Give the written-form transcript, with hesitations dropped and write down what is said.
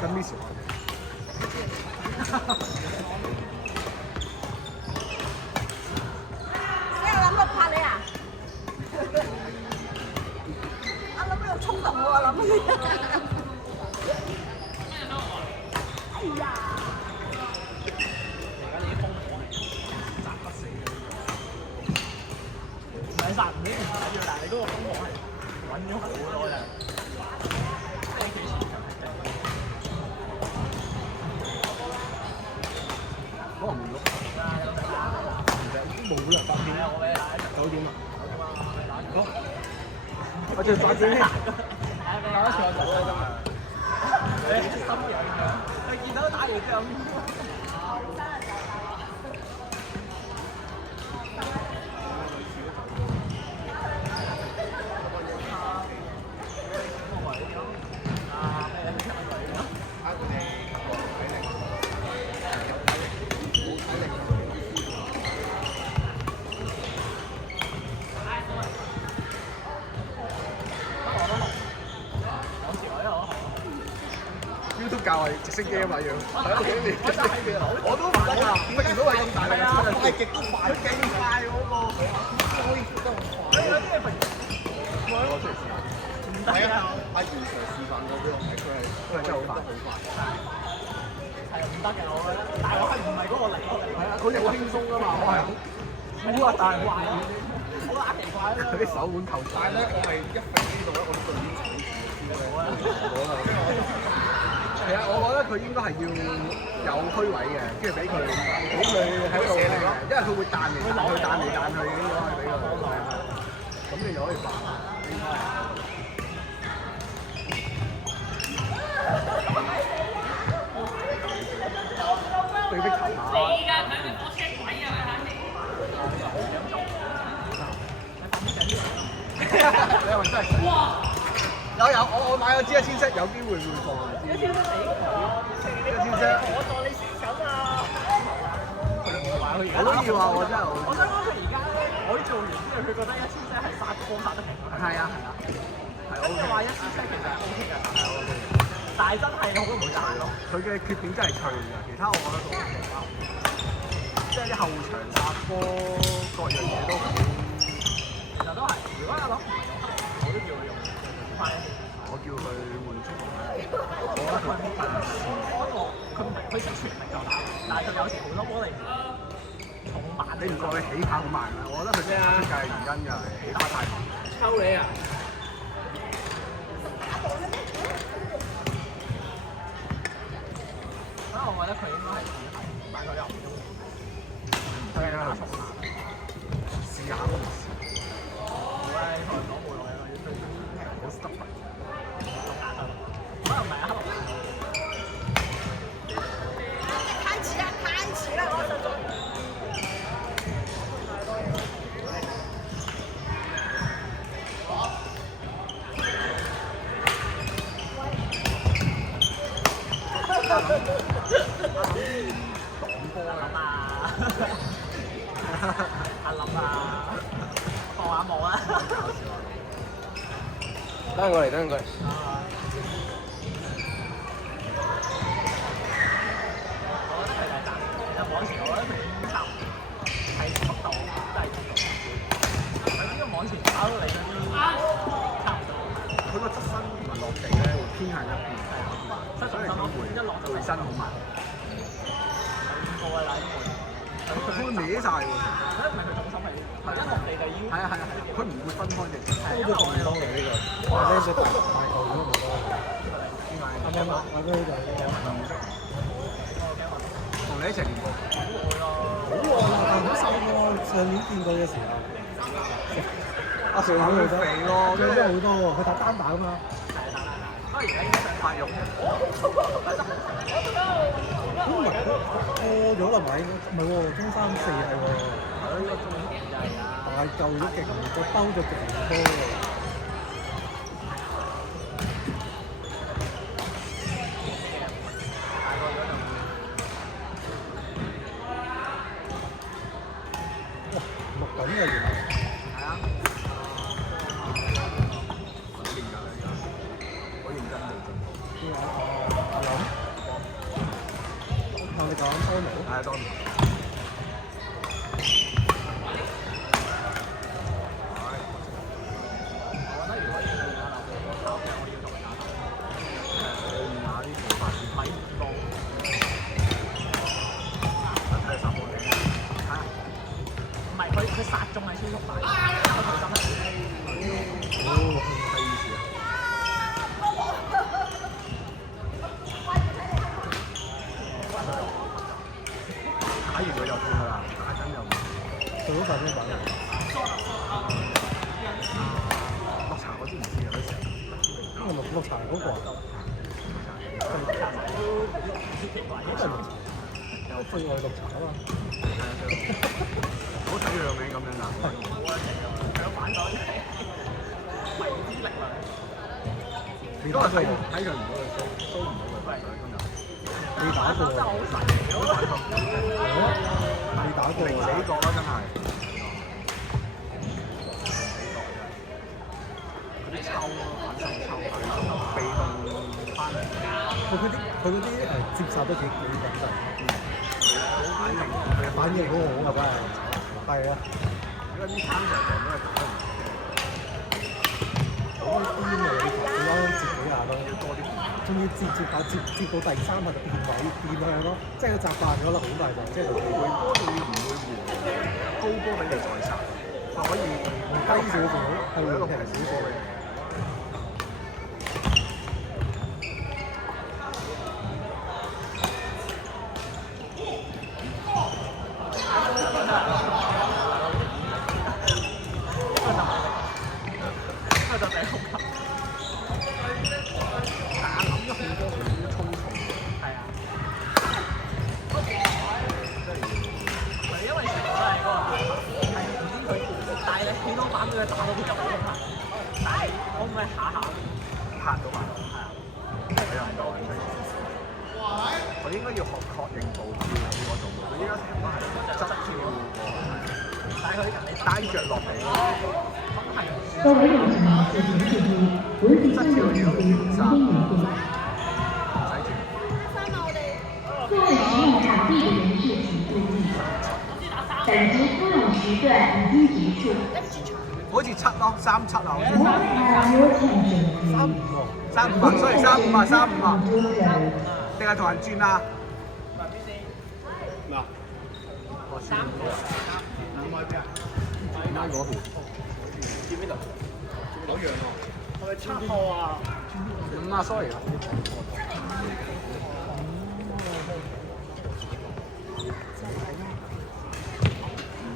跟 Miss。你有諗過拍你啊？我諗有衝動喎，我諗。哎呀！而家啲風火係砸不死嘅，唔係砸唔死唔緊要，但係你嗰個風火係揾咗好多人，即係幾錢就係真。可能唔喐。冇啦，8點。我俾你打9點啊。好，我仲8點添。打一次我走啦今日。你心癢癢，你見到打完之後。YouTube 教我直升機啊嘛要，我就係未攞，我都唔得㗎，不如都係咁大力嘅，快極都快，佢勁快嗰個，可以速得咁快。有啲嘢平，我出嚟試下。唔得啊！阿袁 Sir 示範過俾我睇，佢係真係好快，好快。係唔得嘅，我覺得，但係我係唔係嗰個嚟嗰個嚟？係啊，佢又好輕鬆㗎嘛，我係好啊，但係怪咯，好乸奇怪咯。佢啲手腕球，但係咧我係一揈呢度咧，我都順便踩住嘅。好啊！係啊，我覺得佢應該係要有虛位嘅，跟住俾佢喺度，因為佢會彈嚟彈去，彈嚟彈去，應該係俾佢。咁你就可以發啦，應該係。被逼投下。你㗎，佢咪我 check 鬼啊！你係咪真係？哇！有，我買咗支1000色，有機會會放啊！一千蚊俾佢咯，1000色。我當你輸緊啊！我都要啊！我真係好。我想講佢而家咧改造完之後，佢覺得1000色係殺波殺得平。係啊，係 OK。話1000色其實係 OK 嘅，但係真係好唔大咯。佢嘅缺點真係脆㗎，其他我覺得都 OK。即係啲後場殺波各樣嘢都好。其實都係，如果阿諗唔係用黑，我都叫佢用快一啲。我叫佢換速龍。我覺得佢識全力夠打，但係佢有時好多波嚟重慢。你唔覺佢起跑好慢啊？我覺得佢即係出界原因就係起跑太慢。抽你啊！所以我覺得佢應該係但係佢又唔中意。係啊，試下都唔試。喂，可能講冇耐啦，要追上。好 stubborn。可能唔係啊，開始啦，開始啦，我就做。擋波啦嘛，阿林啊，放下舞啦。等陣過嚟，等陣過嚟。我覺得佢係賺，因為網前我覺得佢已經差唔多係速度，真係速度。佢呢個網前跑到嚟嗰啲差唔多。佢個側身同埋落地咧會偏向一邊，所以佢會一落就回身好慢。5個啦，應該。佢會歪曬喎。所以唔係佢重心係一落地就已經。係啊，佢唔會分開隻手。係因為我哋落地呢個。話呢隻大球都唔多。啱啱話俾佢哋同你一齊練波。好喎，但係好瘦喎，上年見過嘅時候。阿上年好多，肥咯，真係好多喎，佢打單打啊嘛。當然而家應該上發育。咁唔係過咗啦，咪唔係喎，中3、4係喎。係咯，呢個中年就係啊。大嚿咗極唔多，兜咗極唔多喎。錄緊嘅原來。係啊。好認真㗎，而家好認真冇進步。阿林。你講安奴？係當。佢殺中係超速快，佢咁係哦，係意思啊！打完佢就算㗎啦，打緊又唔。最好快啲玩。綠茶我知唔知啊？嗰時候。因為綠茶嗰個啊，有最愛綠茶啊嘛。好睇佢個名咁樣嗱，佢反手係迷之力量。都係睇佢唔到佢都唔到佢今日。未打過。真係好神奇，未打過。零死角啦，真係。嗰啲抽咯，反手抽，被動翻嚟。佢嗰啲接殺都幾穩陣。反應好好啊，真係。係啊。因為啲三場場都係打得唔好癲啊！你啱啱接幾下咯，多啲。仲要接到第三下就變位變向咯，即係佢習慣咗啦，好大就即係就回波仲要唔會換，高波俾你再殺，可以低少少，係一個平少少平少波嘅。我應該要學確認步跳嗰種，佢依家成日都係側跳但係佢你單腳落嚟，各位入場自行注意，本節目內容已經完結。在使用场地的人士请注意，本集开场时段已经结束。好似7咯，37啊，好似What are your attention, please? 35啊，所以35啊，35啊，定係同人轉啊？嗱，我轉唔到，拉邊啊？拉嗰邊。轉邊度？轉嗰樣喎。係咪7號啊？5啊，sorry 啊。